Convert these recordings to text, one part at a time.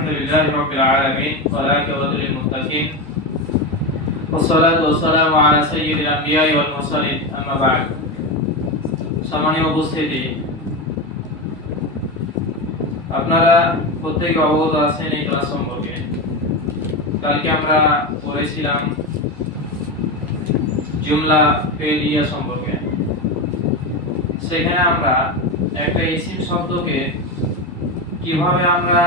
আলহামদুলিল্লাহি রাব্বিল আলামিন ওয়া আকিবাতুল লিল মুত্তাকিন ওয়াসসালাতু ওয়াসসালামু আলা সাইয়্যিদিল আমবিয়া'i ওয়াল মুরসালিন আম্মা বা'দ। সম্মানীয় উপস্থিতি, আপনারা প্রত্যেকে অবগত আছেন এই ক্লাস সম্পর্কে। কালকে আমরা পড়েছিলাম জুমলা ফেলিয়া সম্পর্কে। সেখানে আমরা একটা ইসিম শব্দকে কিভাবে আমরা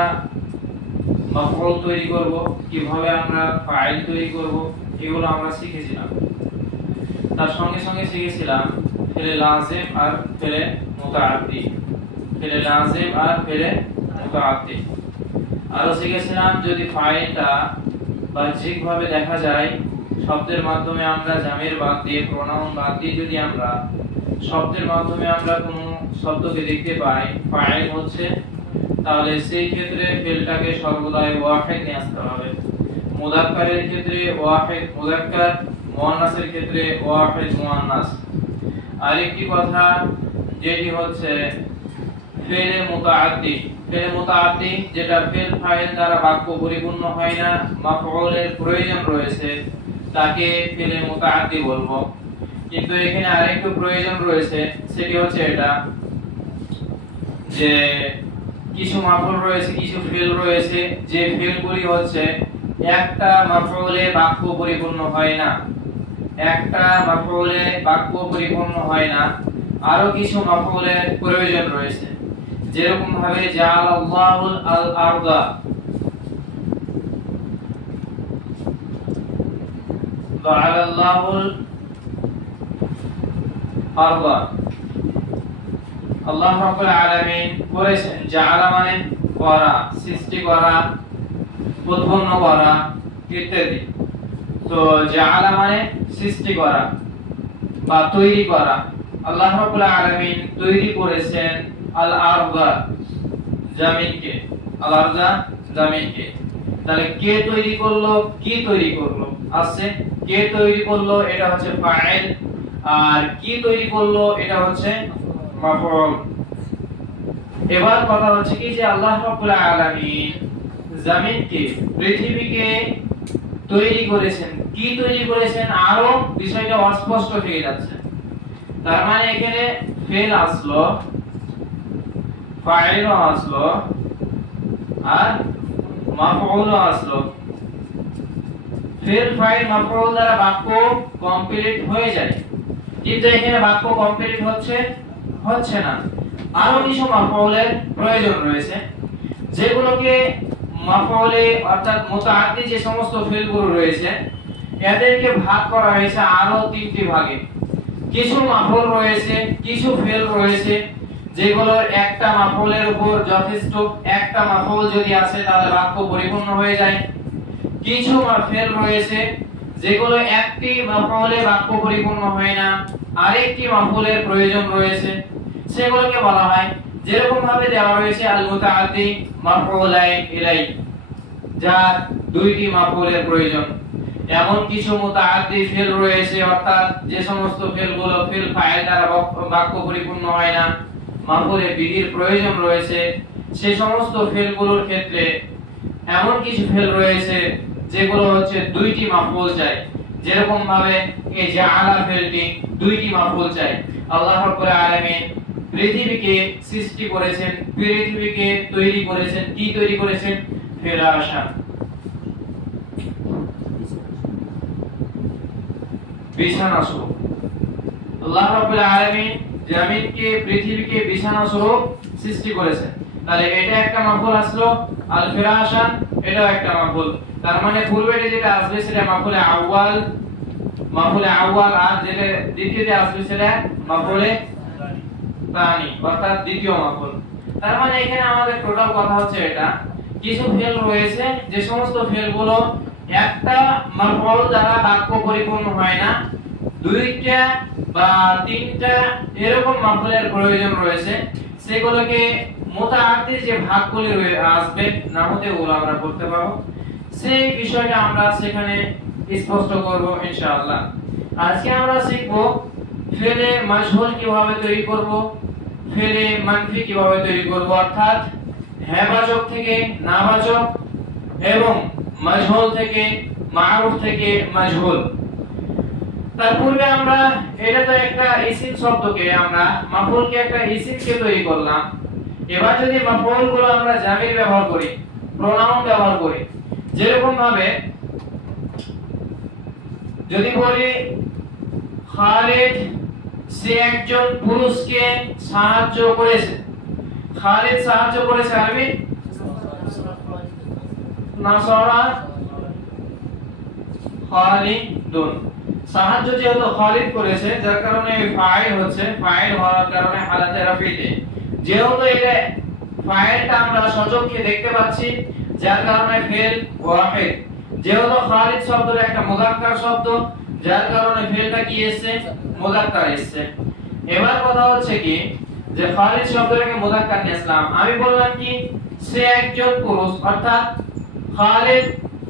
মাফউল তৈরি করব, কিভাবে আমরা ফাইল তৈরি করব, এগুলো আমরা শিখেছিলাম। তার সঙ্গে সঙ্গে শিখেছিলাম ফেলে লাজিম আর ফেলে মুতাআদ্দি, ফেলে লাজিম আর ফেলে মুতাআদ্দি। আরো শিখেছিলাম যদি ফাইলটা বাহ্যিকভাবে দেখা যায়, শব্দের মাধ্যমে আমরা জামির বাদ দিয়ে, প্রোনাউন বাদ দিয়ে যদি আমরা শব্দের মাধ্যমে আমরা কোনো শব্দকে দেখতে পাই ফাইল হচ্ছে, তাহলে সেই ক্ষেত্রে ফেলটাকে সর্বদাই ওয়াহিদ নিয়ে আসতে হবে। মুযাক্কারের ক্ষেত্রে ওয়াহিদ মুযাক্কার, মুয়ান্নাসের ক্ষেত্রে ওয়াহিদ মুয়ান্নাস। আরেকটি কথা যেটি হচ্ছে ফেলে মুতাআদ্দি। ফেলে মুতাআদ্দি যেটা ফেল ফাইল দ্বারা বাক্য পরিপূর্ণ হয় না, মাফউলের প্রয়োজন রয়েছে, তাকে ফেলে মুতাআদ্দি বলবো। কিন্তু এখানে আরেকটু প্রয়োজন রয়েছে, সেটি হচ্ছে এটা যে কিছু মাফউল রয়েছে, কিছু ফেল রয়েছে, যে ফেলগুলি হচ্ছে একটা মাফউলে বাক্য পরিপূর্ণ হয় না, একটা মাফউলে বাক্য পরিপূর্ণ হয় না, আরো কিছু মাফউলের প্রয়োজন রয়েছে। যেরকম ভাবে জাআলাল্লাহুল আরদা, জাআলাল্লাহুল আরদা, আল্লাহ রাব্বুল আলামিন করেছেন। জাআলা মানে করা, সৃষ্টি করা, উৎপন্ন করা ইত্যাদি। তো জাআলা মানে সৃষ্টি করা বা তৈরি করা। আল্লাহ রাব্বুল আলামিন তৈরি করেছেন আল আরদা, জমিনকে, আল আরদা জমিনকে। তাহলে কে তৈরি করলো, কি তৈরি করলো আছে, কে তৈরি করলো এটা হচ্ছে ফাইল, আর কি তৈরি করলো এটা হচ্ছে মাফউল। এবার কথা হচ্ছে কি যে আল্লাহ রাব্বুল আলামিন জমিনকে, পৃথিবীকে তৈরি করেছেন, কি তৈরি করেছেন আরো বিষয়টা অস্পষ্ট থেকে যাচ্ছে। তার মানে এখানে ফেল আসলো, ফাইলও আসলো, আর মাফউলও আসলো। ফেল ফাইল মাফউল দ্বারা বাক্য কমপ্লিট হয়ে যায়, কিন্তু এখানে বাক্য কমপ্লিট হচ্ছে না। আরো কিছু মাফউলের প্রয়োজন রয়েছে, যেগুলোকে মাফউলে অর্থাৎ মুতাআদ্দি যে সমস্ত ফেলগুলো রয়েছে এদেরকে ভাগ করা হয়েছে আরো তিনটি ভাগে। কিছু মাফউল রয়েছে, কিছু ফেল রয়েছে যেগুলোর একটা মাফউলের উপর যথেষ্ট, একটা মাফউল যদি আসে তাহলে বাক্য পরিপূর্ণ হয়ে যায়। কিছু ফেল রয়েছে যেগুলো একটি মাফউলে বাক্য পরিপূর্ণ হয় না, আরেকটি মাফউলের প্রয়োজন রয়েছে, সেগুলোকে বলা হয়, যেরকম ভাবে দেওয়া রয়েছে আল মুতাআদ্দি মাফউলাইন ইলাই, যার দুইটি মাফউলের প্রয়োজন। এমন কিছু মুতাআদ্দি ফেল রয়েছে, অর্থাৎ যে সমস্ত ফেলগুলো ফেল ফাইল দ্বারা বাক্য পরিপূর্ণ হয় না, মাফউলের বিধির প্রয়োজন রয়েছে, সেই সমস্ত ফেলগুলোর ক্ষেত্রে এমন কিছু ফেল রয়েছে যেগুলো হচ্ছে দুইটি মাফউল চাই। যেরকম ভাবে এই জাআলা ফেলটি দুইটি মাফউল চাই। আল্লাহ রাব্বুল আলামিন পৃথিবীকে সৃষ্টি করেছেন, পৃথিবীকে তৈরি করেছেন, কি তৈরি করেছেন? ফিরাশা, বিছানা স্বরূপ। আল্লাহ রাব্বুল আলামিন জমিনকে, পৃথিবীকে বিছানা স্বরূপ সৃষ্টি করেছেন। তাহলে এটা একটা মাফউল আসলো, আল ফিরাশা এটাও একটা মাফউল। তার মানে পূর্বে যেটা আসবে সেটা মাফউলে আউয়াল, মাফউলে আউয়াল, আর যেটা দ্বিতীয়তে আসবে সেটা মাফউলে তানি, অর্থাৎ দ্বিতীয় মাফউল। তার মানে এখানে আমাদের টোটাল কথা হচ্ছে এটা, কিছু ফেল রয়েছে যে সমস্ত ফেলগুলো একটা মাফউল দ্বারা বাক্য পরিপূর্ণ হয় না, দুইটা বা তিনটা এরকম মাফউলের প্রয়োজন রয়েছে, সেগুলোকে মুতাআদ্দি যে ভাগগুলি আসবে নাহতে ওগুলো আমরা করতে পারবো। সেই বিষয়টা আমরা সেখানে স্পষ্ট করব ইনশাআল্লাহ। আজকে আমরা শিখব ফেলে মাজহুল কিভাবে তৈরি করব, ফেলে মানফি কিভাবে তৈরি করব, অর্থাৎ হ্যাঁ বাচক থেকে না বাচক এবং মাজহুল থেকে মারুফ থেকে মাজহুল। তার পূর্বে আমরা এটা তো একটা ইসিম শব্দকে আমরা মাফউলকে একটা ইসিমকে তৈরি করলাম। এবার যদি মাফউল গুলো আমরা জামির ব্যবহার করি, প্রোনাউন ব্যবহার করি, যেরকম ভাবে যদি বলি খালিদ সে একজন পুরুষকে সাহায্য করেছে, খালিদ সাহায্য করেছে আরবি নাসারা খালিদুন। সাহায্য যেহেতু খালিদ করেছে যার কারণে ফাইল হচ্ছে, ফাইল হওয়ার কারণে হালাতে রাফিতে, যেহেতু এটা ফাইলটা আমরা সচক্ষে দেখতে পাচ্ছি যার কারণে ফেল ওয়াহিদ। যেহেতু খালিদ শব্দটা একটা মুযাক্কার শব্দ যার কারণে ফেলটা কি এসেছে, মুযাক্কার এসেছে। এবার কথা হচ্ছে কি যে খালিদ শব্দটাকে মুযাক্কার নিয়ে আসলাম। আমি বললাম কি সে একজন পুরুষ, অর্থাৎ খালিদ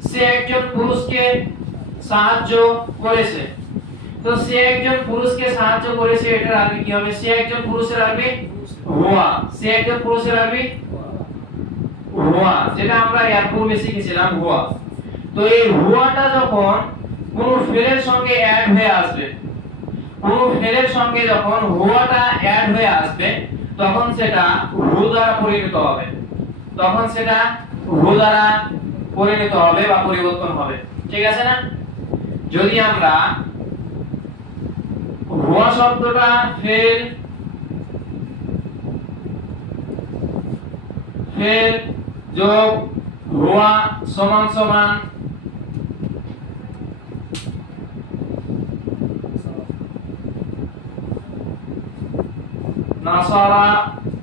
সে একজন পুরুষকে সাহায্য করেছে। তো সে একজন পুরুষকে সাহায্য করেছে, এটার আরবি কি হবে? সে একজন পুরুষের আরবি হুয়া। সে একজন পুরুষের আরবি হুয়া, যেটা আমরা এর পূর্বে শিখেছিলাম হুয়া। তো এই হুয়াটা যখন কোন ফেলের সঙ্গে অ্যাড হয়ে আসবে, কোন ফেলের সঙ্গে যখন হুয়াটা অ্যাড হয়ে আসবে তখন সেটা হু দ্বারা পরিণত হবে, তখন সেটা হু দ্বারা পরিণত হবে বা পরিবর্তন হবে। ঠিক আছে না? যদি আমরা হুয়া শব্দটা ফেল যোগ হুয়া সমান সমান নাসারা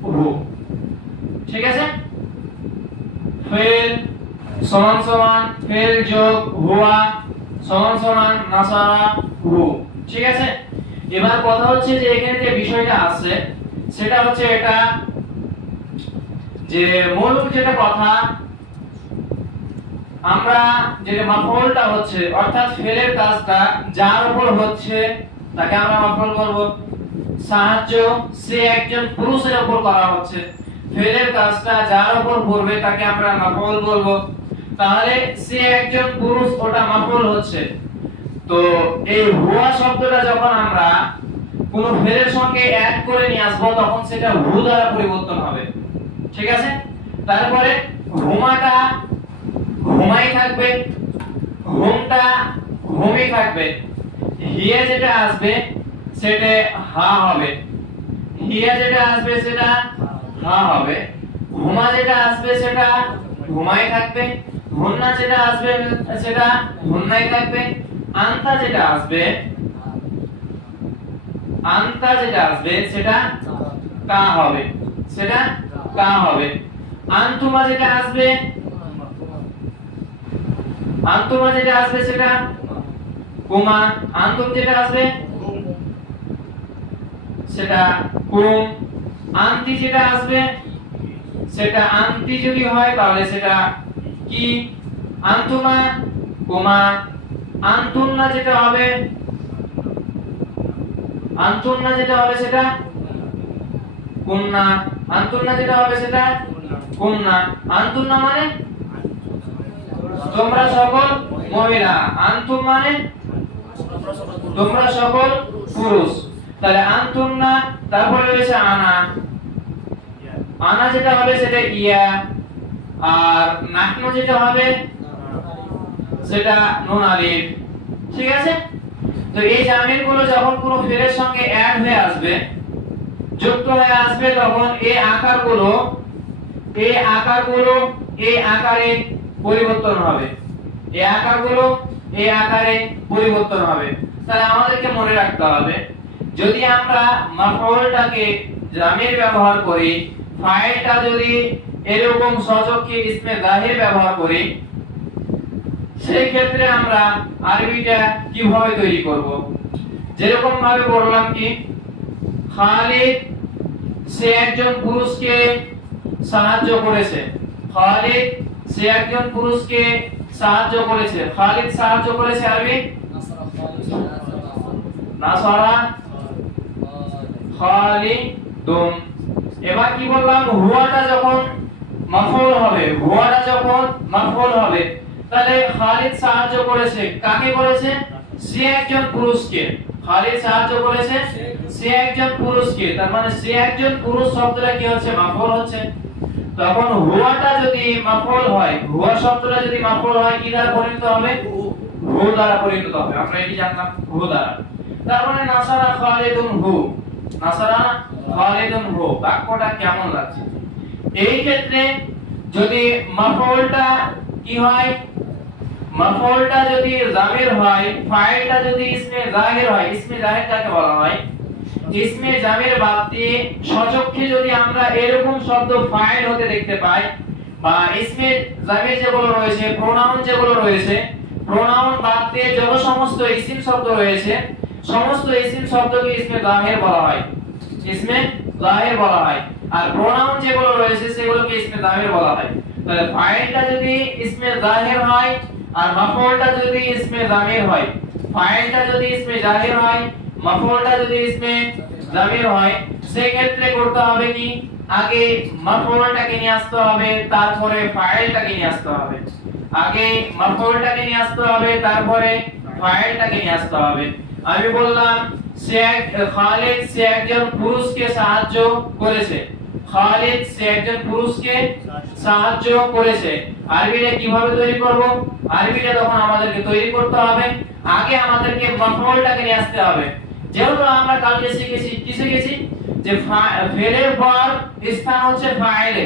হু, ঠিক আছে? ফেল সমান সমান ফেল যোগ হুয়া সমান সমান নাসারা হু, ঠিক আছে? এবার কথা হচ্ছে যে এখানে যে বিষয়টা আছে সেটা হচ্ছে এটা যে মৌলিক যেটা কথা আমরা যেটা মাফউলটা হচ্ছে অর্থাৎ ফেলের কাজটা যার উপর হচ্ছে তাকে আমরা মাফউল করব। সাহায্য সে একজন পুরুষের উপর করা হচ্ছে, ফেলের কাজটা যার উপর পড়বে তাকে আমরা মাফউল বলব। তাহলে সে একজন পুরুষ ওটা মাফউল হচ্ছে। তো এই হুয়া শব্দটা যখন আমরা কোন ফেলের সঙ্গে অ্যাড করে নিয়ে আসবো তখন সেটা হু দ্বারা পরিবর্তন হবে। ঠিক আছে? তারপরে হুমাটা হুমাই থাকবে, হুমটা হুমি থাকবে, হিয়া যেটা আসবে সেটা হা হবে, হিয়া যেটা আসবে সেটা হা হবে, হুমা যেটা আসবে সেটা হুমাই থাকবে, হুন্না যেটা আসবে সেটা হুন্নাই থাকবে, আনতা যেটা আসবে সেটা কা হবে, সেটা কা হবে। আনতুমা যেটা আসবে সেটা কুমা, আনতুম যেটা আসবে সেটা কুম, আনতি যেটা আসবে সেটা আনতি যদি হয় তাহলে সেটা কি, আনতুমা কুমা, আনতুন্না যেটা হবে সেটা কুন্না, আনতুন্না যেটা হবে সেটা কুন্না। আনতুন্না মানে তোমরা সকল মহিলা, আনতুম মানে তোমরা সকল পুরুষ। তাহলে আনতুন্না, তারপরে রয়েছে আনা, আনা যেটা হবে সেটা ইয়া, আর নাহনু যেটা হবে সেটা নুন আলিফ। ঠিক আছে? তো এই জামির গুলো যখন কোনো ফেলের সঙ্গে অ্যাড হয়ে আসবে, যুক্ত হয়ে আসবে, তখন এই আকারগুলো এই আকারে পরিবর্তন হবে, এই আকারগুলো এই আকারে পরিবর্তন হবে। তাহলে আমাদেরকে মনে রাখতে হবে যদি আমরা মাফউলটাকে জামির ব্যবহার করি, ফাইলটা যদি এরকম সচক্ষে ইসমে জাহির ব্যবহার করি, সেই ক্ষেত্রে আমরা আরবিটা কিভাবে তৈরি করব? যেরকম ভাবে বললাম কি খালিদ সে একজন পুরুষকে সাহায্য করেছে, খালিদ সে একজন পুরুষকে সাহায্য করেছে, খালিদ সাহায্য করেছে আরবি নাসারা খালিদুন। এবার কি বললাম, হুয়াটা যখন মাফউল হবে, হুয়াটা যখন মাফউল হবে তাহলে খালিদ সাহায্য করেছে, কাকে করেছে? সে একজন পুরুষকে। খালিদ সাহায্য করেছে সে একজন পুরুষকে, তার মানে সে একজন পুরুষ শব্দটা কি হচ্ছে? মাফউল হচ্ছে। তখন হুয়াটা যদি মাফউল হয়, হুয়া শব্দটা যদি মাফউল হয় কি দ্বারা পরিণত হবে? হু দ্বারা পরিণত হবে। আমরা এটি জানলাম, হু দ্বারা। তার মানে নাসারা খালিদুন হু, নাসারা খালিদুন হু। বাক্যটা কেমন লাগছে? এই ক্ষেত্রে যদি মাফউলটা কি হয়? মাফউলটা যদি জামির হয়, ফাইলটা যদি ইসমে জাহির হয়, ইসমে জাহির কাকে বলা হয়? ইসমে জামির বাদ দিয়ে সচক্ষে যদি আমরা এরকম শব্দ ফাইল হতে দেখতে পাই, বা ইসমে জামির যেগুলো রয়েছে, প্রোনাউন যেগুলো রয়েছে, প্রোনাউন বাদ দিয়ে যত সমস্ত ইসিম শব্দ রয়েছে, সমস্ত ইসিম শব্দকে ইসমে জাহির বলা হয়, ইসমে জাহির বলা হয়। আর প্রোনাউন যেগুলো রয়েছে সেগুলোকে ইসমে জামির বলা হয়। তাহলে ফাইলটা যদি ইসমে জাহির হয় আর মাফউলটা যদি ইসমে জামির হয়, ফাইলটা যদি ইসমে জাহির হয়, মাফউলটা যদি ইসমে জামির হয়, সেই ক্ষেত্রে করতে হবে কি? আগে মাফউলটাকে নিয়ে আসতে হবে, তারপরে ফাইলটাকে নিয়ে আসতে হবে। আগে মাফউলটাকে নিয়ে আসতে হবে, তারপরে ফাইলটাকে নিয়ে আসতে হবে। আমি বললাম খালিদ সে একজন পুরুষকে সাহায্য করেছে, খালিদ সে একজন পুরুষকে সাহায্য করেছে। আরবিটা কিভাবে তৈরি করব? আরবিটা তখন আমাদেরকে তৈরি করতে হবে, আগে আমাদেরকে মাফউলটাকে নিয়ে আসতে হবে। যেহেতু আমরা কালকে শিখেছি, কি শিখেছি? যে ফেলের পর স্থান হচ্ছে ফাইলে,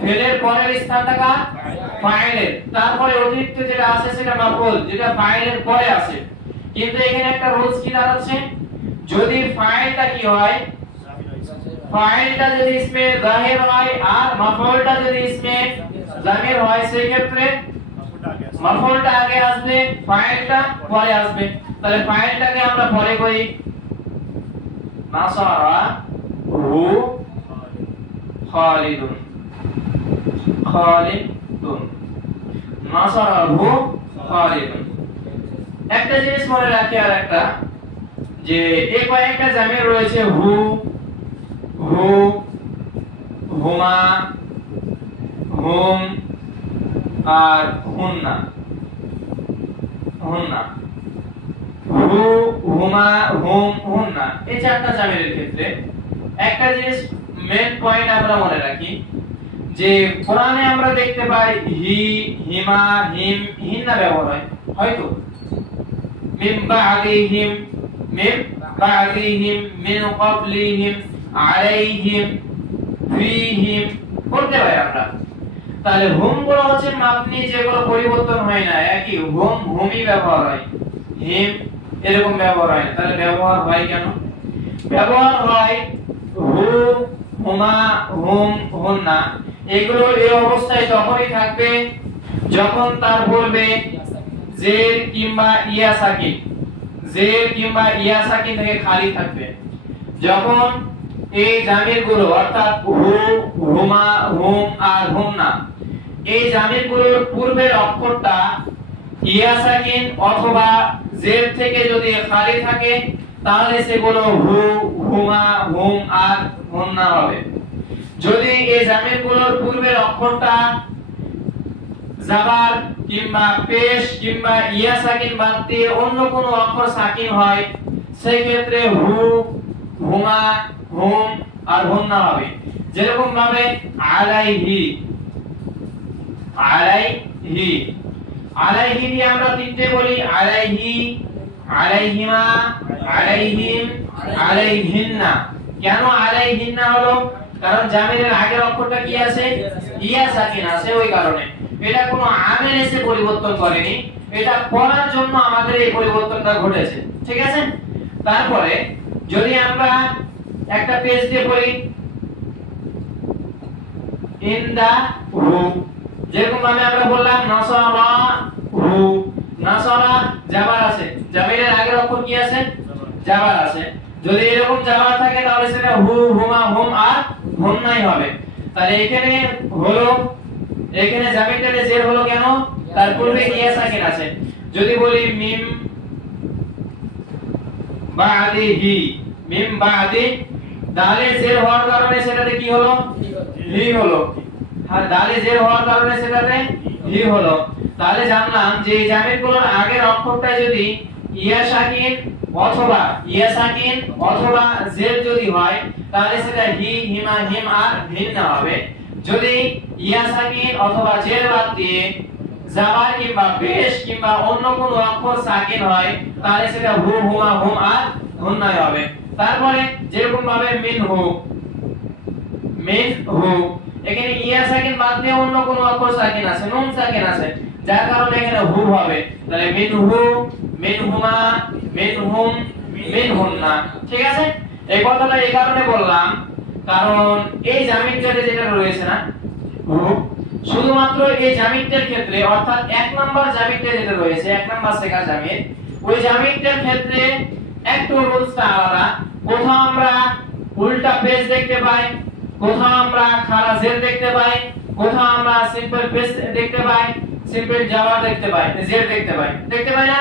ফেলের পরের স্থানটা কার? ফাইলের। তারপরে অতিরিক্ত যেটা আছে সেটা মাফউল, যেটা ফাইলের পরে আছে। কিন্তু এখানে একটা রুলস কি দাঁড়াচ্ছে? যদি ফাইলটা কি হয়? ফাইলটা যদি ইসমে জাহির হয় আর মাফউলটা যদি ইসমে জামির হয়, সেই ক্ষেত্রে মাফউলটা আগে আসবে, ফাইলটা পরে আসবে। তাহলে ফাইলটাকে আমরা পরে করি, নাসারা হু খালিদুন, খালিদুন, নাসারা হু খালিদুন। একটা জিনিস মনে রাখি, আর একটা, যে এই কয়েকটা জামির রয়েছে, হু, হু, হুমা, হুম আর হুন্না, হুন্না, হু, হুমা, হুম, হুন্না, এই চারটা জামিরের ক্ষেত্রে একটা জিনিস মেন পয়েন্ট আমরা মনে রাখি, যে কোরআনে আমরা দেখতে পাই হি, হিমা, হিম, হিন্না ব্যবহার হয়। হয়তো মিন বা'দিহিম, মিন বা'দিহিম, মিন ক্বাবলিহিম, আলাইহিম, ফিহিম করতে হয় আমরা। তাহলে হুম গুলো হচ্ছে মাবনি, যেগুলো পরিবর্তন হয় না, একই হুম, হুমই ব্যবহার হয়, হিম এরকম ব্যবহার হয় না। তাহলে ব্যবহার হয় কেন? ব্যবহার হয় হু, হুমা, হুম, হুন্না, এগুলো এই অবস্থায় তখনই থাকবে যখন তার বলবে জের কিংবা ইয়া সাকিন, জের কিংবা ইয়া সাকিন থেকে খালি থাকবে। যখন এই জামির গুলো অর্থাৎ হু, হুমা, হুম আর হুন্না, এই জামির গুলোর পূর্বের অক্ষরটা ইয়া সাকিন অথবা জের থেকে যদি খালি থাকে, তাহলে সেগুলো হু, হুমা, হুম আর হুন্না হবে। যদি এই জামির গুলোর পূর্বের অক্ষরটা জাবার কিংবা পেশ কিংবা ইয়া সাকিন বাদ দিয়ে অন্য কোনো অক্ষর সাকিন হয়, সেই ক্ষেত্রে হু, হুমা, হুম আর হুন্না হবে। যেরকম ভাবে আলাইহি, আলাইহি, আলাইহি দিয়ে আমরা তিনটে বলি, আলাইহি, আলাইহিমা, আলাইহিম, আলাইহিন্না। কেন আলাইহিন্না হলো? কারণ জামিরের আগের অক্ষরটা কি আছে? ইয়া সাকিন আছে, ওই কারণে। এটা কোনো আমেল এসে পরিবর্তন করেনি, এটা পড়ার জন্য আমাদের এই পরিবর্তনটা ঘটেছে, ঠিক আছে? তারপরে যদি আমরা একটা পেজ দিয়ে পড়ি, ইন দা হু, যেরকম ভাবে আমরা বললাম নাসারা হু, নাসারা জাবার আছে, জামিরের আগের অক্ষর কি আছে? জাবার আছে। যদি এরকম জাবার থাকে তাহলে সেটা হু, হুমা, হুম আর হুন্নাই হবে। তাহলে এখানে হলো, এখানে জামিরটাতে জের হলো কেন? তার পূর্বে ইয়া সাকিন আছে। যদি বলি মিম বা'দিহি, মিম বা'দি, তাহলে জের হওয়ার কারণে সেটাতে কি হলো? হি হলো। আর দালে জের হওয়ার কারণে সেটাতে হি হলো। তাহলে জানলাম যে এই জামিরগুলোর আগের অক্ষরটা যদি ইয়া সাকিন অথবা জের যদি হয় তাহলে সেটা হি, হিমা, হিম আর ভিন্ন হবে। যদি ইয়া সাকিন অথবা জের বাদ দিয়ে জাবার কিংবা পেশ কিংবা অন্য কোনো অক্ষর সাকিন হয় তাহলে সেটা হু, হুমা, হুম আর হুন্নায় হবে। তারপরে যেরকম ভাবে মিনহু, এখানে ইয়া সাকিন বাদ দিয়ে অন্য কোনো অক্ষর সাকিন আছে, নুন সাকিন আছে, যার কারণে এখানে হু হবে। তাহলে মিনহু, মিনহুমা, মিনহুম, মিনহুন্না। ঠিক আছে? এই কথাটা এই কারণে বললাম কারণ এই জামিনটাতে যেটা রয়েছে না হু, শুধুমাত্র এই জামিনটার ক্ষেত্রে অর্থাৎ এক নাম্বার জামিনটা যেটা রয়েছে, এক নাম্বার শেখা জামিন, ওই জামিনটার ক্ষেত্রে একটু রুলসটা আলাদা। কোথাও আমরা উল্টা পেজ দেখতে পাই, কোথাও আমরা খাড়া জের দেখতে পাই, কোথাও আমরা সিম্পল পেজ দেখতে পাই, সিম্পল জাবার দেখতে পাই, জের দেখতে পাই না,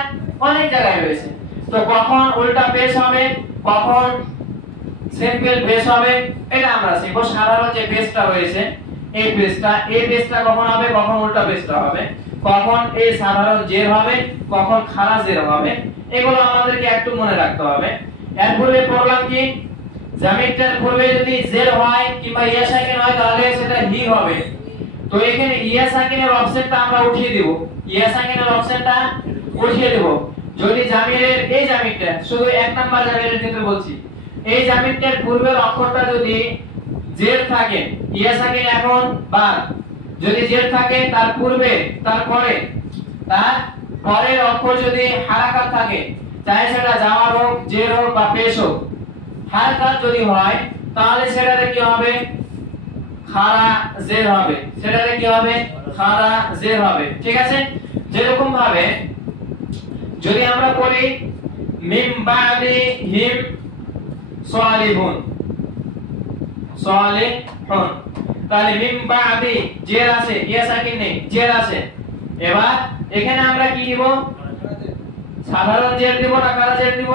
অনেক জায়গায় রয়েছে। তো কখন উল্টা পেজ হবে, কখন সিম্পল পেজ হবে, এটা আমরা শিখব। সাধারণ যে পেজটা রয়েছে এই পেজটা কখন হবে, কখন উল্টা পেজটা হবে, কখন এই সাধারণ জের হবে, কখন খাড়া জের হবে, এগুলো আমাদেরকে একটু মনে রাখতে হবে। এর পূর্বে পড়লাম কি জামিরটার পূর্বে যদি জের হয় কিংবা ইয়া সাকিন হয় তাহলে সেটা হি হবে। তো এখানে ইয়া সাকিনের অপশনটা আমরা উঠিয়ে দেব, যদি জামিরের এই জামিরটা শুধু এক নাম্বার জামিরের ক্ষেত্রে বলছি, এই জামিরটার পূর্বের অক্ষরটা যদি জের থাকে, ইয়া সাকিন এখন বাদ, যদি জের থাকে তার পূর্বে তার পরের অক্ষর যদি হারাকাত থাকে, চাहे সেটা জাওয়ার হোক, জের হোক বা পেশ হোক, হারাকাত যদি হয় তাহলে সেটাতে কি হবে, খাড়া জের হবে, খাড়া জের হবে। ঠিক আছে? যেরকম ভাবে যদি আমরা পড়ি মিম বাদি হিম সালিহুন, তাহলে মিম বাদি জের আছে, ইয়া সাকিন নেই, জের আছে। এবার এখানে আমরা কি দিব, সাধারণ জের দিব না খাড়া জের দিব,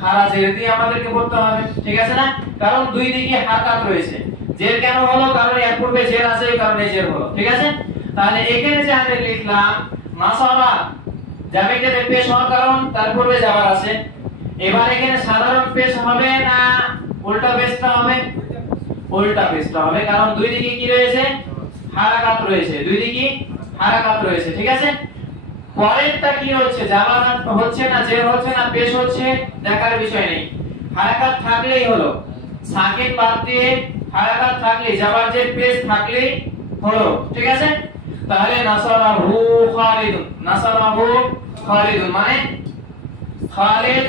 খাড়া জের দিয়ে আমাদেরকে পড়তে হবে। ঠিক আছে না? কারণ দুই দিকে হারকাত রয়েছে। জের কেন হলো, কারণ এর পূর্বে জের আছে, এই কারণে জের হলো। ঠিক আছে? তাহলে এখানে যে আমরা লিখলাম মাসাবা, জামিরটাতে পেশ হওয়ার কারণ তার পূর্বে জাবার আছে। এবার এখানে সাধারণ পেশ হবে না উল্টা পেশটা হবে, কারণ দুই দিকে কি রয়েছে, হারাকাত রয়েছে। ঠিক আছে? পরেরটা কি হচ্ছে, জাবার হচ্ছে না, জের হচ্ছে না, পেশ হচ্ছে, দেখার বিষয় নেই। হারাকাত থাকলেই হলো, সাকিন বাদ দিয়ে হারাকাত থাকলে, জাবার জের পেশ থাকলেই হলো। ঠিক আছে? তাহলে নাসারাহু খালিদুন মানে খালিদ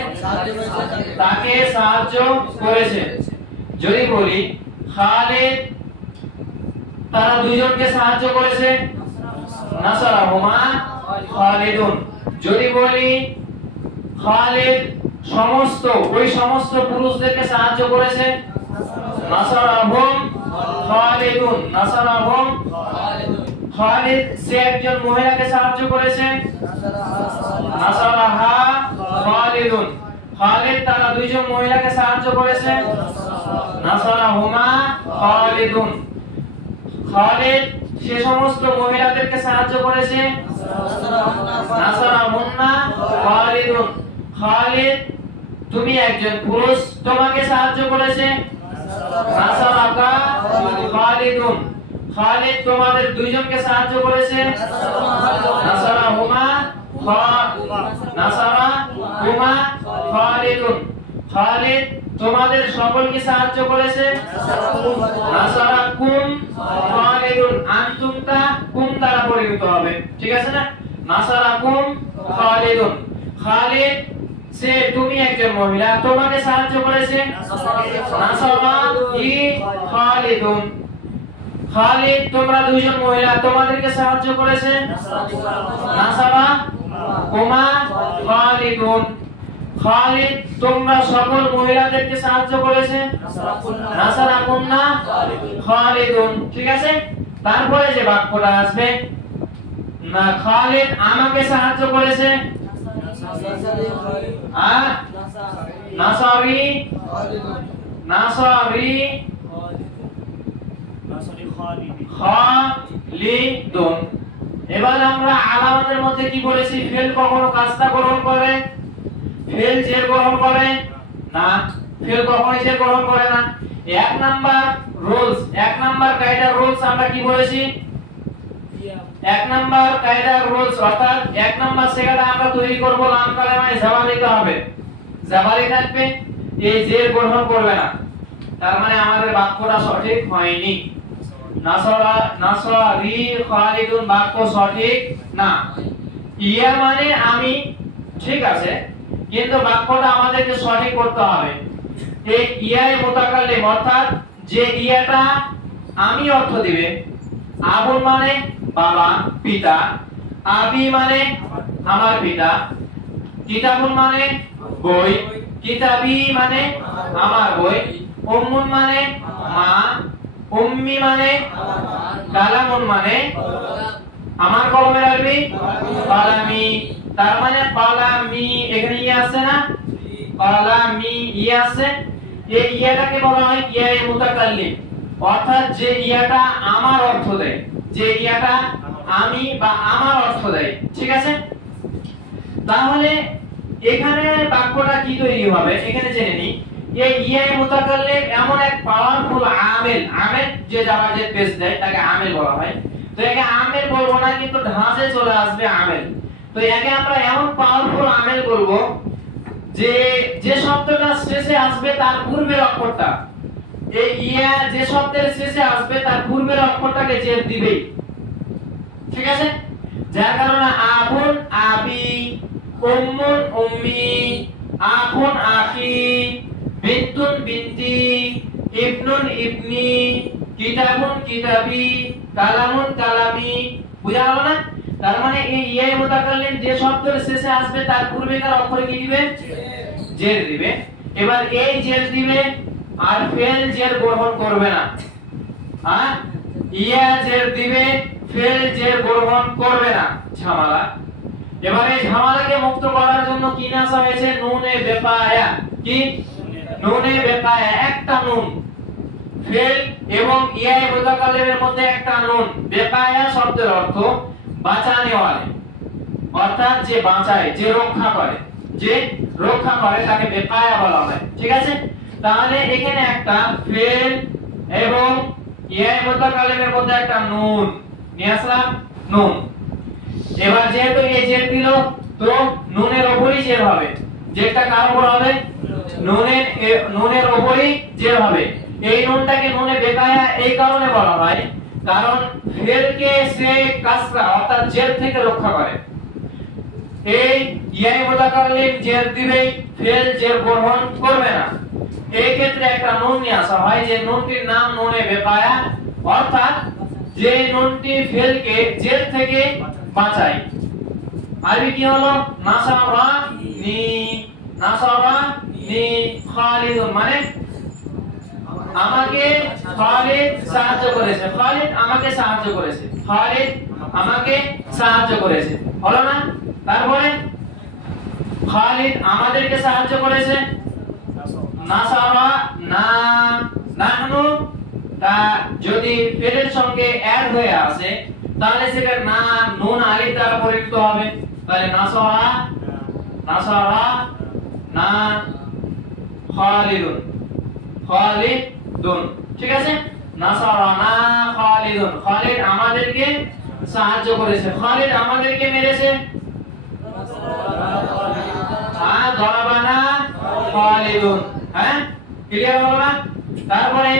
তাকে সাহায্য করেছে। যদি বলি খালিদ তারা দুইজনকে সাহায্য করেছে, নাসারাহুমা খালিদুন। যদি বলি খালিদ ওই সমস্ত পুরুষদেরকে সাহায্য করেছে, নাসারাহুম খালিদুন। খালিদ সে একজন মহিলাকে সাহায্য করেছে, নাসারাহা খালিদুন। খালিদ তারা দুইজন মহিলাকে সাহায্য করেছে, নাসারাহুমা খালিদুন। খালিদ সে সমস্ত মহিলাদেরকে সাহায্য করেছে, নাসারাহুন্না খালিদুন। খালিদ তুমি একজন পুরুষ, তোমাকে সাহায্য করেছে, নাসারাকা খালিদুন। খালিদ তোমাদের দুইজনকে সাহায্য করেছে, নাসারাহুমা খালিদুন। খালিদ তোমাদের সকলকে সাহায্য করেছে, নাসারাকুম খালিদুন। আনতুমটা কুম দ্বারা পরিণত হবে। ঠিক আছে না? নাসারাকুম খালিদুন। খালিদ সে তুমি একজন মহিলা, তোমাকে সাহায্য করেছে, নাসারা ই খালিদুন। খালিদ তোমরা দুইজন মহিলা, তোমাদেরকে সাহায্য করেছে, নাসারা কুমা খালিদুন। খালিদ তোমরা সকল মহিলাদেরকে সাহায্য করেছে, নাসারাকুন্না খালিদুন। ঠিক আছে? তারপরে যে বাক্যটা আসবে, না খালিদ আমাকে সাহায্য করেছে, নাসারি খালিদুন। এবার আমরা আলামাতের মধ্যে কি বলেছি, ফেল কখনো কাজটা গ্রহণ করে? ফেল জের গ্রহণ করে না, ফেল কখনোই জের গ্রহণ করে না। এক নাম্বার রুলস, এক নাম্বার কায়দার রুলস আমরা কি বলেছি? এক নাম্বার কায়দার রুলস অর্থাৎ এক নাম্বার সেগাটা আমরা তৈরি করব, লাম কালেমায় জাবালিকা হবে, জাবালি থাকবে, এই জের গ্রহণ করবে না। তার মানে আমাদের বাক্যটা সঠিক হয়নি। নাসরা নাসরি খালিদুন বাক্য সঠিক না। ইয়া মানে আমি, ঠিক আছে, কিন্তু বাক্যটা আমাদেরকে সঠিক করতে হবে। এই ইয়ায়ে মুতাকাল্লিম অর্থাৎ যে ইয়াটা আমি অর্থ দিবে, আবুল মানে বাবা পিতা, আবি মানে আমার পিতা, কিতাবুন মানে বই, কিতাবি মানে আমার বই, উম্মুন মানে মা, উম্মি মানে কালামুন মানে আমার কলমের আরবি কালামি। তার মানে কালামি, এখানে ইয়া আছে না, কালামি ইয়া আছে। এই ইয়াটাকে বলা হয় ইয়ায়ে মুতাকাল্লিম অর্থাৎ যে ইয়াটা আমার অর্থ দেয়, যে ইয়াটা আমি বা আমার অর্থ দেয়, ঠিক আছে। তাহলে এখানে বাক্যটা কি তৈরি হবে এখানে জেনে নি। এই ইয়ায়ে মুতাকাল্লিম এমন এক পাওয়ারফুল আমেল, আমেল যে যারা যে পেশ দেয় তাকে আমেল বলা হয়। তো একে আমেল বলবো না, কিন্তু ঢাঁচে চলে আসবে আমেল। তো একে আমরা এমন পাওয়ারফুল আমেল বলব যে যে শব্দটা শেষে আসবে তার পূর্বের অক্ষরটা, এই ইয়া যে শব্দের শেষে আসবে তার পূর্বের অক্ষরটাকে জের দিবেই, ঠিক আছে। যার কারণে আবুন আবি, উম্মুন উম্মি, আখুন আখি, বিনতুন বিনতি, ইবনুন ইবনি, কিতাবুন কিতাবি, কালামুন কালামি। বুঝা গেল না? তার মানে এই ইয়ায়ে মুতাকাল্লিম যে শব্দের শেষে আসবে তার পূর্বেকার অক্ষরে কি দিবে? জের দিবে। এবার এই জের দিবে আর ফেল জের গ্রহণ করবে না। হ্যাঁ, ইয়া জের দিবে, ফেল জের গ্রহণ করবে না, ঝামেলা। এবার এই ঝামেলাকে মুক্ত করার জন্য কি নাসা হয়েছে? নুনে বেকায়া। কি? নুনে বেকায়া, একটা নুন। ফেল এবং ইয়ায়ে মুতাকাল্লিমের মধ্যে একটা নুন। বেকায়া শব্দের অর্থ বাঁচানে ওয়ালে, অর্থাৎ যে বাঁচায়, যে রক্ষা করে, যে রক্ষা করে তাকে বেকায়া বলা হয়, ঠিক আছে। তাহলে এখানে একটা ফেল এবং ইয়ায়ে মুতাকাল্লিমের মধ্যে একটা নুন নিয়ে আসলাম, নুন। এবার যেহেতু এই জের দিল তো নুনের উপরই জের হবে। জেরটা কার উপর হবে? নুনের উপরই জের হবে। এই নুনটাকে নুনে বেকায়া এই কারণে বলা হয় কারণ ফেলকে সে কাসরা অর্থাৎ জের থেকে রক্ষা করে। এই ইয়ায়ে মুতাকাল্লিম জের দিবে, ফেল জের গ্রহণ করবে না। এই ক্ষেত্রে একটা নুন নিয়ে আসা হয়, যে নুনটির নাম নুনে বেকায়া, অর্থাৎ যে নুনটি ফেলকে জের থেকে বাঁচায়। আরবি কি হলো? নাসারানি, নাসারানি খালিদুন মানে আমাকে খালিদ সাহায্য করেছে, খালিদ আমাকে সাহায্য করেছে, খালিদ আমাকে সাহায্য করেছে, হলো না? তারপরে খালিদ আমাদেরকে সাহায্য করেছে, নাসারা না, নাহনু তা যদি ফেলের সঙ্গে অ্যাড হয়ে আসে তাহলে সেটা না নুন আলিফ দ্বারা পরিবর্তিত হবে। তাহলে নাসারা, নাসারা না খালিদুন, খালিদুন, ঠিক আছে। নাসারানা খালিদুন, খালিদ আমাদেরকে সাহায্য করেছে, খালিদ আমাদেরকে মেরেছে, হ্যাঁ, দরাবানা খালিদুন, হ্যাঁ, ক্লিয়ার হলো না? তারপরে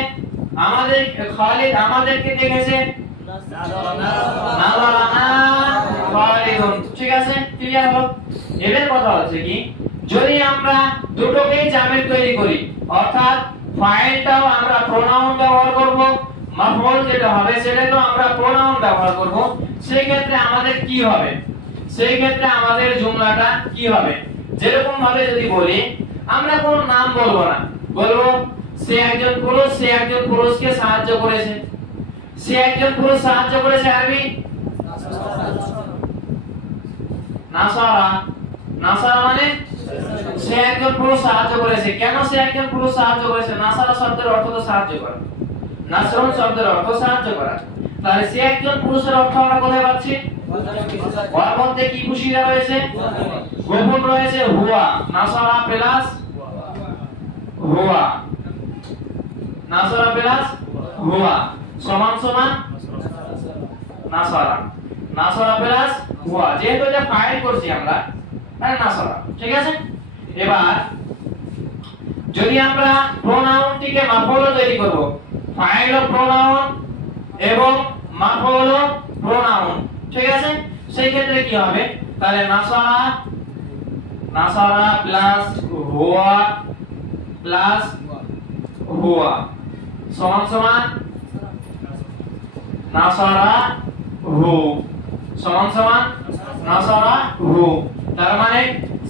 আমাদের খালিদ আমাদেরকে দেখেছে, নাযারানা খালিদুন, ঠিক আছে, ক্লিয়ার হলো। এবার কথা হচ্ছে কি, যদি আমরা দুটোকেই জামির তৈরি করি অর্থাৎ ফাইলটাও আমরা প্রোনাউন ব্যবহার করব, মাফউল যেটা হবে সেটাও আমরা প্রোনাউন ব্যবহার করব, সেই ক্ষেত্রে আমাদের কি হবে? সেই ক্ষেত্রে আমাদের জুমলাটা কি হবে? যেরকম ভাবে যদি বলি, আমরা কোন নাম বলবো না, বলবো সে একজন পুরুষ, সে একজন পুরুষকে সাহায্য করেছে, সে একজন পুরুষ সাহায্য করেছে, আরবি নাসারা, নাসারা মানে সে একজন পুরুষ সাহায্য করেছে। কেন সে একজন পুরুষ সাহায্য করেছে? নাসারা শব্দের অর্থ তো সাহায্য করা, নাসরুন শব্দের অর্থ সাহায্য করা। তাহলে সে একজন পুরুষের অর্থ আমরা কোথায় পাচ্ছি? ওর মধ্যে কি খুশিরা রয়েছে? গোপন রয়েছে হুয়া, নাসারা প্লাস হুয়া, নাসারা প্লাস হুয়া সমান সমান নাসারা, নাসারা প্লাস হুয়া, যেহেতু এটা ফাইল করছি আমরা তাহলে নাসারা। ঠিক আছে, এবার যদি আমরা প্রোনাউনটিকে মাফউল তৈরি করব, ফাইল ও প্রোনাউন এবং মাফউল ও প্রোনাউন, ঠিক আছে, সেই ক্ষেত্রে কি হবে? তাহলে নাসারা, নাসারা প্লাস হুয়া প্লাস হুয়া সমান সমান নাসারা হু সমান সমান নাসারা হু। তার মানে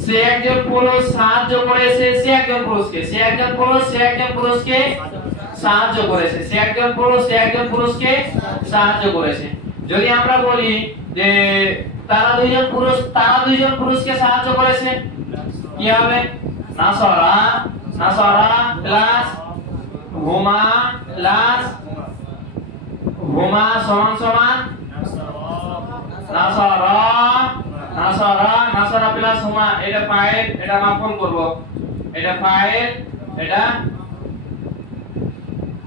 সে একজন পুরুষ সাহায্য করেছে সে একজন পুরুষকে, সে একজন পুরুষ সে একজন পুরুষকে সাহায্য করেছে, সে একজন পুরুষ সে একজন পুরুষকে সাহায্য করেছে। যদি আমরা বলি যে তারা দুইজন পুরুষ, তারা দুইজন পুরুষকে সাহায্য করেছে, কি হবে? নাসারা, নাসারা প্লাস হুমা প্লাস হুমা সমান সমান নাসারা, নাসারা, নাসারা প্লাস হুমা, এটা ফাইল, এটা মাফউল করব, এটা ফাইল, এটা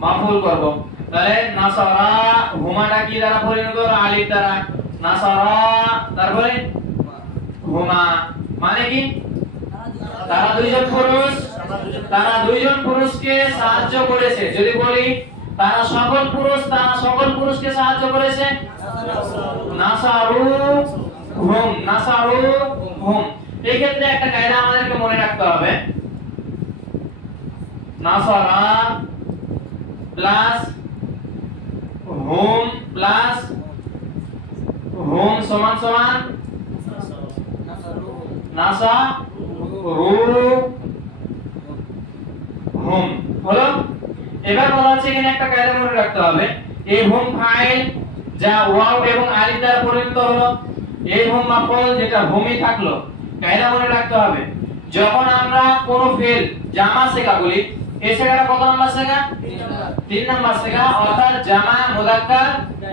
মাফউল করব। তাহলে নাসারা হুমাটা কি দ্বারা পরিণত হলো? আলিফ দ্বারা, নাসারা তারপরে হুমা, মানে কি? তারা দুইজন পুরুষ, তারা দুইজন পুরুষকে সাহায্য করেছে। যদি বলি তারা সকল পুরুষ, তারা সকল পুরুষকে সাহায্য করেছে, নাসারু হুম, নাসারু হুম। এই ক্ষেত্রে একটা কায়দা আমাদেরকে মনে রাখতে হবে, নাসারা প্লাস হুম প্লাস হুম সমান সমান নাসারু হুম হলো। এবার বলা হচ্ছে এখানে একটা কায়দা মনে রাখতে হবে, এই হুম ফাইল যা ওয়াও এবং আলিফ দ্বারা পরিণত হলো, এই হুম মাফউল যেটা হুমই থাকলো। কায়দা মনে রাখতে হবে, যখন আমরা কোন ফেল জামা শেখা বলি, এই শেখাটা কত নাম্বার শেখা? 3 নাম্বার শেখা, অর্থাৎ জামা মুযাক্কার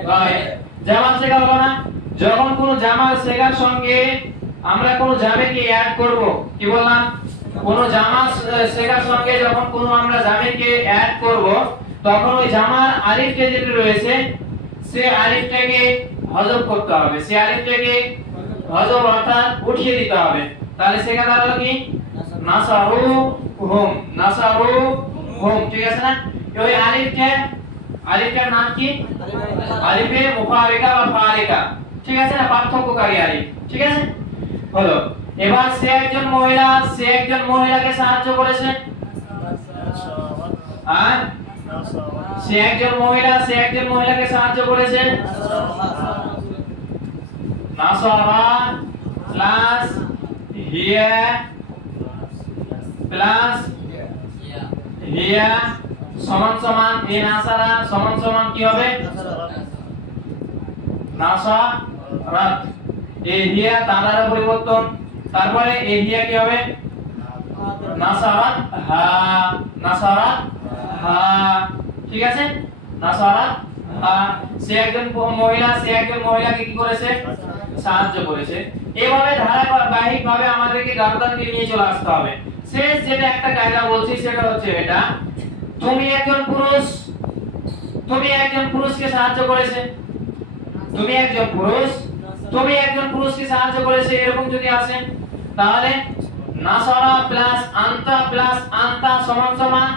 গায়ব। জামা শেখা হলো না, যখন কোন জামা শেখার সঙ্গে আমরা কোন জামিরকে অ্যাড করব, কি বললাম? কোন জামা শেখার সঙ্গে যখন কোন আমরা জামিরকে অ্যাড করব, তখন ওই জামার আলিফটা যেটা রয়েছে সে আলিফটাকে হযফ করতে হবে, সে আলিফটাকে হযফ অর্থাৎ উঠিয়ে দিতে হবে। তাহলে শেখা দাঁড়ালো কি? নাসারু হুম, নাসারু হুম, ঠিক আছে না? ওই আলিফটা, আলিফটার নাম কি? আলিফে মুফারিকা বা ফারিকা, ঠিক আছে না? পার্থক্যকারী আলিফ, ঠিক আছে হলো। এবার সে একজন মহিলা, সে একজন মহিলাকে সাহায্য করেছে, আর সে একজন মহিলা, সে একজন মহিলাকে সাহায্য করেছে, নাসারা প্লাস হিয়া প্লাস হিয়া সমান সমান এই নাসারা সমান সমান কি হবে? নাসারাত। এই হিয়া তানার পরিবর্তন, তারপরে এই হিয়া কি হবে? নাসারাত হা, নাসারাত হা, ঠিক আছে? নাসারাত হা। সে একজন মহিলা, সে একজন মহিলাকে কি করেছে? সাহায্য করেছে। এইভাবে ধারাবাহিকভাবে আমাদেরকে গারদানকে নিয়ে চলে আসতে হবে। শেষ যেটা একটা কায়দা বলছি সেটা হচ্ছে এটা, তুমি একজন পুরুষ, তুমি একজন পুরুষকে সাহায্য করেছে, তুমি একজন পুরুষ, তুমি একজন পুরুষকে সাহায্য করেছে, এরকম যদি আসে তাহলে নাসারা প্লাস আনতা প্লাস আনতা সমান সমান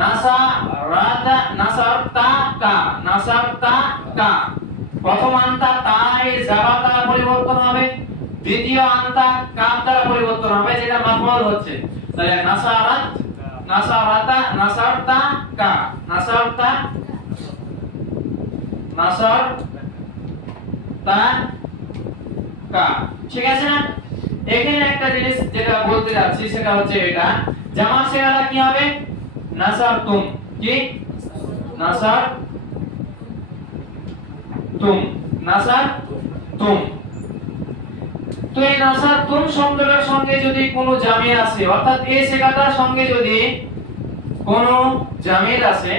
নাসারাতা, নাসারতা কা, নাসারতা কা। প্রথম আনতা তা এর জাবা দ্বারা পরিবর্তন হবে, দ্বিতীয় আনতা কাফ দ্বারা পরিবর্তন হবে, যেটা মাফউল হচ্ছে। তাহলে নাসারাত, নাসারাতা, নাসারতা কা, নাসারতা, নাসারতা কা, ঠিক আছে না? এখানে একটা জিনিস যেটা বলতে যাচ্ছি সেটা হচ্ছে এটা, জামা শেখাটা কি হবে? নাসারতুম, কি? নাসারতুম, নাসারতুম। তো এই নাসারতুম শব্দটার সঙ্গে যদি কোনো জামির আসে, অর্থাৎ এই শেখাটার সঙ্গে যদি কোনো জামির আসে,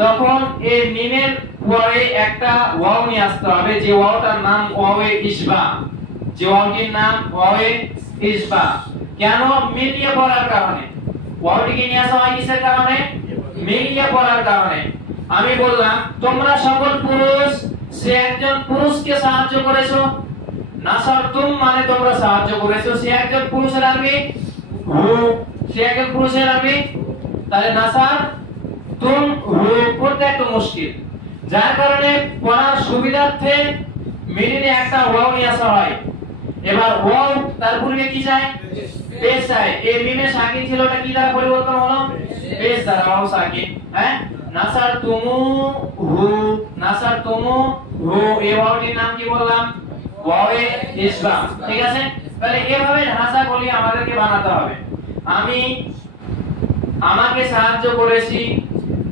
তখন এই মিমের পরে একটা ওয়াও নিয়ে আসতে হবে, যে ওয়াওটার নাম ওয়াওয়ে ইসবা, যে ওয়াওটির নাম ওয়াওয়ে ইসবা। কেন? মিলিয়ে পড়ার কারণে। ওয়াওটিকে নিয়ে আসা হয় কিসের কারণে? মিলিয়ে পড়ার কারণে। আমি বললাম তোমরা সকল পুরুষ, সে একজন পুরুষকে সাহায্য করেছো। নাসারতুম মানে তোমরা সাহায্য করেছো, সে একজন পুরুষের আরবি হু, সে একজন পুরুষের আরবি। তাহলে নাসার তুম হু পড়তে একটু মুশকিল, যার কারণে পড়ার সুবিধার্থে মিলিয়ে একটা ওয়াও নিয়ে আসা হয়। এবার ওয়াও তার পূর্বে কি যায়? পেশ যায়। এই মিমে সাকিন ছিল, ওটা কি দ্বারা পরিবর্তন হলো? পেশ দ্বারা, ওয়াও সাকিন। হ্যাঁ, নাসার তুমু হু, নাসার তুমু হু, এই ওয়াওটির নাম কি বললাম? ওয়াওয়ে ইসবা। ঠিক আছে? তাহলে এভাবে ঢাঁচা বলি আমাদেরকে বানাতে হবে। আমি আমাকে সাহায্য করেছি,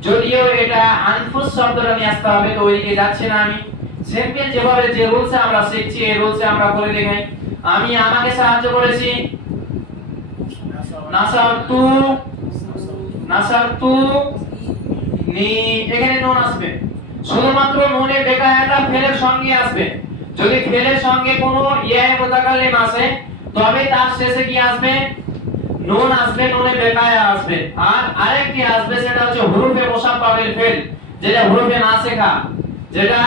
যদিও এটা আনফুস শব্দটা নিয়ে আসতে হবে, তো ওইদিকে যাচ্ছে না। আমি সিম্পল যেভাবে যে রুলসে আমরা শিখছি এই রুলসে আমরা করে দেখাই। আমি আমাকে সাহায্য করেছি, নাসারতু, নাসারতু নি, এখানে নুন আসবে। শুধুমাত্র নুনে বেকায়াটা ফেলের সঙ্গে আসবে। যদি ফেলের সঙ্গে কোনো ইয়া মুতাকাল্লিম আসে তবে তার শেষে কি আসবে? নুন আসবে, নুনে বেকায়া আসবে। আর আরেকটি আসবে, সেটা হচ্ছে হুরুফে মুসাফফাফিল ফেল, যেটা হুরুফে নাসিখা, যেটা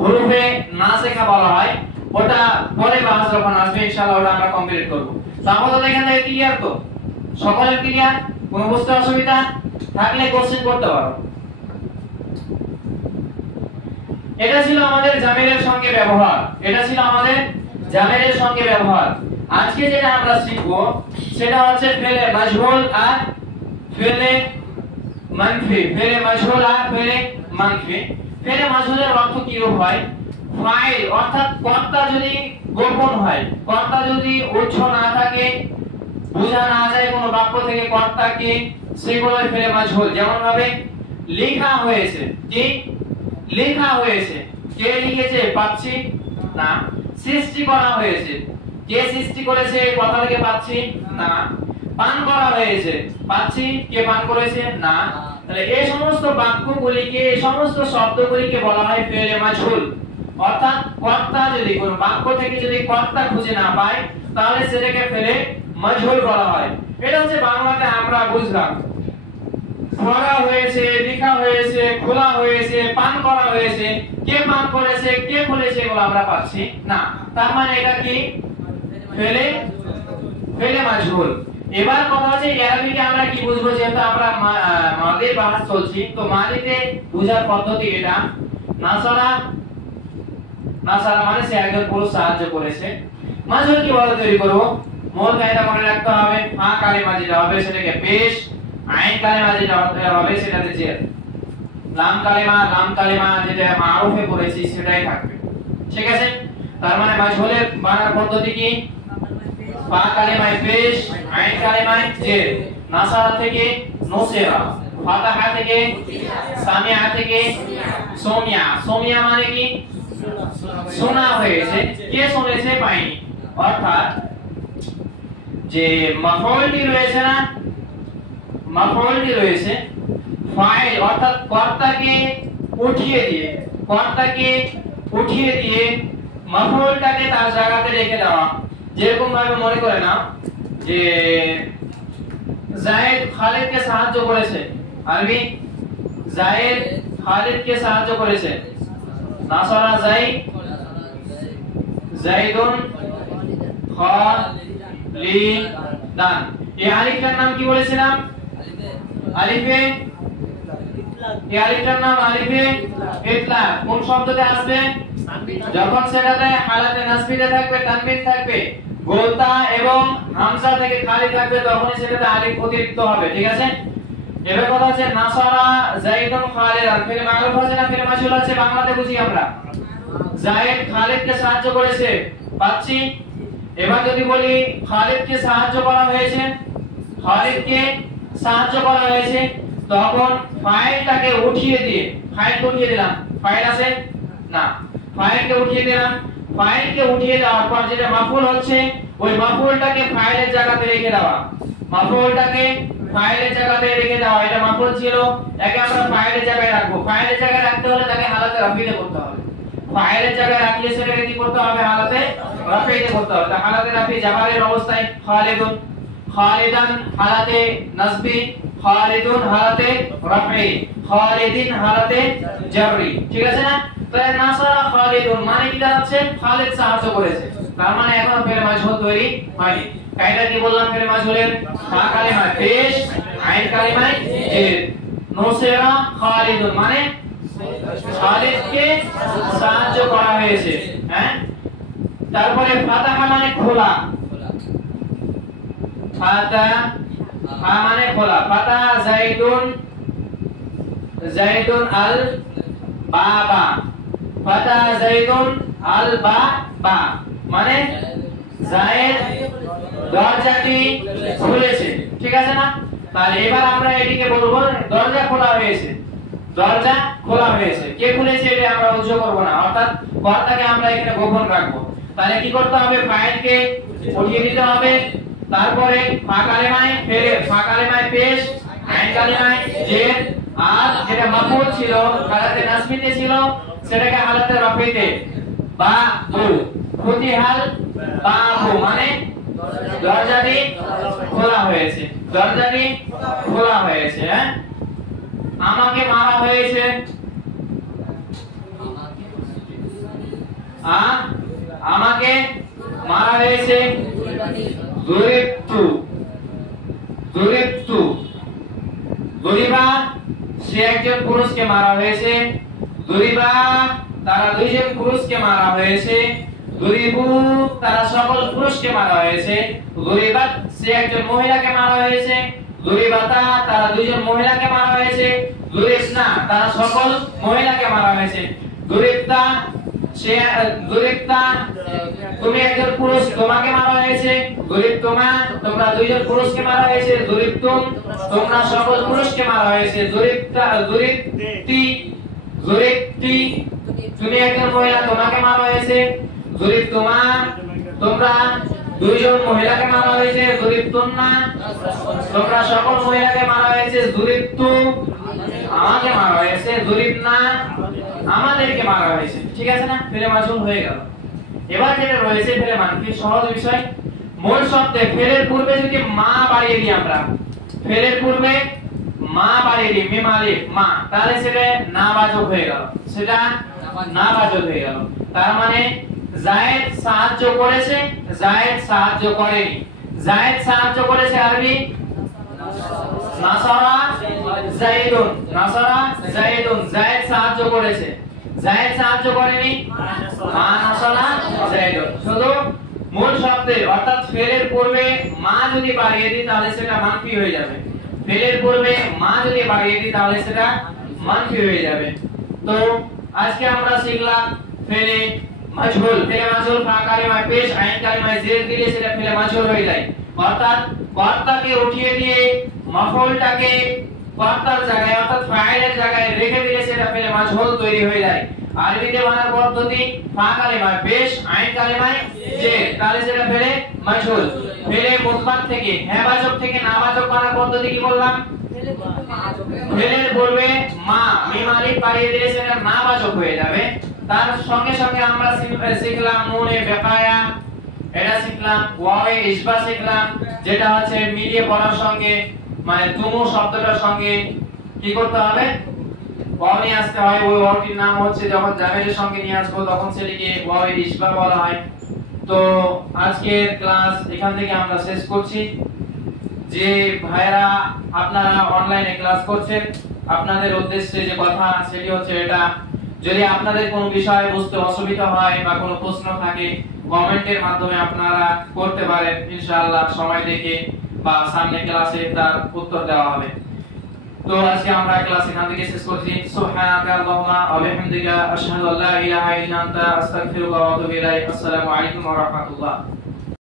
হুরুফে নাসিখা বলা হয়। ওটা পরে বাস যখন আসবে ইনশাআল্লাহ ওটা আমরা কমপ্লিট করব। তাহলে এখান থেকে ক্লিয়ার তো? সকলের ক্লিয়ার? কোনো বুঝতে অসুবিধা থাকলে কোশ্চেন করতে পারো। এটা ছিল আমাদের জামিলের সঙ্গে ব্যবহার, এটা ছিল আমাদের জামিলের সঙ্গে ব্যবহার। আজকে যেটা আমরা শিখব সেটা হচ্ছে ফেলে মাজহুল আর ফেলে মানফি। ফেলে মাজহুল আর ফেলে মানফি। ফেলে মাজহুলের অর্থ কি হয়? ফাইল অর্থাৎ কর্তা যদি গোপন হয়, কর্তা যদি উৎস না থাকে, বোঝা না যায় কোনো বাক্য থেকে কর্তাকে, সেগুলোই ফেলে মাজহুল। যেমন ভাবে লেখা হয়েছে, কি লেখা হয়েছে, কে লিখেছে? পাচ্ছি না। সৃষ্টি করা হয়েছে, কে সৃষ্টি করেছে? কথা থেকে পাচ্ছি না। পান করা হয়েছে, পাচ্ছি, কে পান করেছে? না। তাহলে এই সমস্ত বাক্যগুলিকে, এই সমস্ত শব্দগুলিকে বলা হয় ফেলে মাজহুল। অর্থাৎ কর্তা যদি কোন বাক্য থেকে যদি কর্তা খুঁজে না পায় তাহলে সেটাকে ফেলে মাজহুল বলা হয়। এটা হচ্ছে বাংলাতে আমরা বুঝলাম। পড়া হয়েছে, লেখা হয়েছে, খোলা হয়েছে, পান করা হয়েছে, কে পান করেছে, কে খুলেছে, এগুলো আমরা পাচ্ছি না। তার মানে এটা কি? ফেলে ফেলে মাজহুল। এবার কথা হচ্ছে আরবিতে আমরা কি বুঝবো? যেহেতু আমরা মাদির বাহাস চলছি, তো মাদিতে বুঝার পদ্ধতি এটা। নাসারা, নাসারা মানে সে একজন পুরুষ সাহায্য করেছে। মাজহুল কিভাবে তৈরি করব? মূল কায়দা মনে রাখতে হবে। ফা কালিমা যেটা হবে সেটাকে পেশ, আইন কালিমা যেটা হবে সেটাতে জের, লাম কালিমা যেটা মারুফে করেছি সেটাই থাকবে। ঠিক আছে? তার মানে মাজহুলের বানার পদ্ধতি কি? ফা কালিমায় পেশ, আইন কালিমায় জের, নাসারা থেকে নুসিরা, ফাতাহা থেকে সামিয়া থেকে সুমিয়া। সুমিয়া মানে কি? শোনা হয়েছে, কে শুনেছে? পাইনি। অর্থাৎ যে মাফউলটি রয়েছে না, মাফউলটি রয়েছে, ফাইল অর্থাৎ কর্তাকে উঠিয়ে দিয়ে, কর্তাকে উঠিয়ে দিয়ে মাফউলটাকে তার জায়গাতে রেখে দেওয়া। যেরকম ভাবে মনে করে নাও যে জায়েদ খালিদকে সাহায্য করেছে, আরবি জায়েদ খালিদকে সাহায্য করেছে। নাসারা জাইদুন খালিদান। এই আলিফটার নাম কি বলেছিলাম? আলিফে, এই আলিফটার নাম আলিফে ইতলাক। কোন শব্দতে আসবে? যখন সেটাতে হালাতে নাসবিতে থাকবে, তানবিন থাকবে, গোলতা এবং হামজা থেকে খালি থাকবে, তখনই সেটাতে আলিফ অতিরিক্ত হবে। ঠিক আছে? এবার কথা হচ্ছে নাসারা জাইদুন খালিদান। ফিল মারুফ আছে না ফিল মাজহুল আছে? বাংলাতে বুঝি আমরা। জায়েদ খালিদকে সাহায্য করেছে, পাচ্ছি। এবার যদি বলি খালিদকে সাহায্য করা হয়েছে, খালিদকে সাহায্য করা হয়েছে, তখন ফাইলটাকে উঠিয়ে দিয়ে, ফাইলকে উঠিয়ে দিলাম, ফাইল আছে না, ফাইলকে উঠিয়ে দিলাম। ফাইলকে উঠিয়ে দেওয়ার পর যেটা মাফউল হচ্ছে, ওই মাফউলটাকে ফাইলের জায়গাতে রেখে দেওয়া, মাফউলটাকে ফাইলের জায়গাতে রেখে দাও, এটা মাফুল ছিল, একে আমরা ফাইলের জায়গায় রাখবো। ফাইলের জায়গায় রাখতে হলে তাকে হালাতে রাফিতে করতে হবে। ফাইলের জায়গায় রাখলে সেটাকে কি করতে হবে? হালাতে রাফিতে করতে হবে। হালাতে রাফি জাবারের অবস্থায় খালিদুন, খালিদান হালাতে নাসবি, খালিদুন হালাতে রাফি, খালিদিন হালাতে জাররি। ঠিক আছে না? তাহলে নাসারা খালিদুন মানে কি দাঁড়াচ্ছে? খালিদ সাহায্য করেছে, তার মানে এখনো ফেলে মাজহুল তৈরি হয়নি। কায়দা কি বললাম? ফেলে মাজহুলের ফা কালিমায় পেশ, আইন কালিমায় জের। নুসিরা খালিদুন মানে খালিদকে সাহায্য করা হয়েছে। হ্যাঁ, তারপরে ফাতাহা মানে খোলা, ফাতাহা মানে খোলা। ফাতাহা যাইদুন, যাইদুন আল বাবা, ফাতাহা যাইদুন আল বাবা মানে যায়েদ দরজাটি খুলেছে। ঠিক আছে না? তাহলে এবার আমরা এটিকে বলবো দরজা খোলা হয়েছে, দরজা খোলা হয়েছে। কে খুলেছে এটা আমরা উজ্জ্ব করব না, অর্থাৎ কর্তাকে আমরা এখানে গোপন রাখবো। তাহলে কি করতে হবে? ফাইলকে উঠিয়ে দিতে হবে, তারপরে ফা কালিমায় ফেলে, ফা কালিমায় পেশ, আইন কালিমায় জের, আর যেটা মাফউল ছিল হালাতে নাসবিতে ছিল সেটাকে হালাতে রাফিতে বা বু, ফুতিহাল বাবু মানে দরজাটি খোলা হয়েছে, দরজাটি খোলা হয়েছে। হ্যাঁ, আমাকে মারা হয়েছে, আমাকে মারা হয়েছে, দুরিবতু, দুরিবতু, দুরিবা সে একজন পুরুষকে মারা হয়েছে, দুরিবা তারা দুইজন পুরুষকে মারা হয়েছে, দুরিবু তারা সকল পুরুষকে মারা হয়েছে, দুরিবাত সে একজন মহিলাকে মারা হয়েছে, দুরিবাতা তারা দুইজন মহিলাকে মারা হয়েছে, দুরিবনা তারা সকল মহিলাকে মারা হয়েছে, দুরিবতা সে, দুরিবতা তুমি একজন পুরুষ তোমাকে মারা হয়েছে, দুরিবতুমা তোমরা দুইজন পুরুষকে মারা হয়েছে, দুরিবতুম তোমরা সকল পুরুষকে মারা হয়েছে, দুরিবতা দুরিবতি, দুরিবতি তুমি একজন মহিলা তোমাকে মারা হয়েছে, দুরিবতুমা তোমরা দুইজন মহিলাকে মারা হয়েছে, দুরিবতুন্না তোমরা সকল মহিলাকে মারা হয়েছে, দুরিবতু আমাকে মারা হয়েছে, দুরিবনা আমাদেরকে মারা হয়েছে। ঠিক আছে না? ফেলে মাজহুল হয়ে গেল। এবার যেটা রয়েছে ফেলে মানফি, সহজ বিষয়। মূল শব্দে ফেলের পূর্বে যদি মা বাড়িয়ে দিই আমরা, ফেলের পূর্বে মা বাড়িয়ে দিই, মিম আলিফ মা, তাহলে সেটা নাবাজক হয়ে গেল, সেটা নাবাজক হয়ে গেল। তার মানে জায়েদ সাহায্য করেছে, জায়েদ সাহায্য করেনি। জায়েদ সাহায্য করেছে আরবি নাসারা যায়েদুন, নাসারা যায়েদুন জায়েদ সাহায্য করেছে, জায়েদ সাহায্য করেনি মা নাসারা যায়েদুন। শুধু মূল শব্দে অর্থাৎ ফেলের পূর্বে মা যদি বাড়িয়ে দিই তাহলে সেটা মানফি হয়ে যাবে, ফেলের পূর্বে মা যদি বাড়িয়ে দিই তাহলে সেটা মানফি হয়ে যাবে। তো আজকে আমরা শিখলাম ফেলে মাজহুল। ফেলে মাজহুল ফা কালিমায় পেশ, আইন কালিমায় জের দিলে সেটা ফেলে মাজহুল হয়ে যায়, অর্থাৎ কর্তাকে উঠিয়ে দিয়ে মাফউলটাকে কর্তার জায়গায় অর্থাৎ ফাইলের জায়গায় রেখে দিলে সেটা ফেলে মাজহুল তৈরি হয়ে যায়। আরবিতে বানার পদ্ধতি ফা কালিমায় পেশ, আইন কালিমায় জের, তাহলে সেটা ফেলে মাজহুল। ফেলে মুতবাত থেকে হেবাজক থেকে নাবাজক বানার পদ্ধতি কি বললাম? ফেলের পূর্বে মা মিম আলিফ বাড়িয়ে দিলে সেটা নাবাজক হয়ে যাবে। তার সঙ্গে সঙ্গে আমরা শিখলাম নুনে বেকায়া, এটা শিখলাম ওয়াওয়ে ইসবা শিখলাম, যেটা হচ্ছে মিলিয়ে পড়ার সঙ্গে মানে তুমু শব্দটার সঙ্গে কি করতে হবে? ওয়াও নিয়ে আসতে হয়। ওই ওয়াওটির নাম হচ্ছে যখন জামেলের সঙ্গে নিয়ে আসবো তখন সেটাকে ওয়াওয়ে ইসবা বলা হয়। তো আজকের ক্লাস এখান থেকে আমরা শেষ করছি। যে ভাইরা আপনারা অনলাইনে ক্লাস করছেন, আপনাদের উদ্দেশ্যে যে কথা সেটি হচ্ছে এটা, যদি আপনাদের কোনো বিষয় বুঝতে অসুবিধা হয় বা কোনো প্রশ্ন থাকে কমেন্টের মাধ্যমে আপনারা করতে পারেন, ইনশাআল্লাহ সময় দেখে বা সামনে ক্লাসে তার উত্তর দেওয়া হবে। তো আজকে আমরা ক্লাস এখান থেকে শেষ করছি। সুবহানাকা আল্লাহুম্মা ওয়া বিহামদিকা আশহাদু আল্লা ইলাহা ইল্লা আনতা আস্তাগফিরুকা ওয়া আতুবু ইলাইক। আসসালামু আলাইকুম ওয়া রাহমাতুল্লাহ।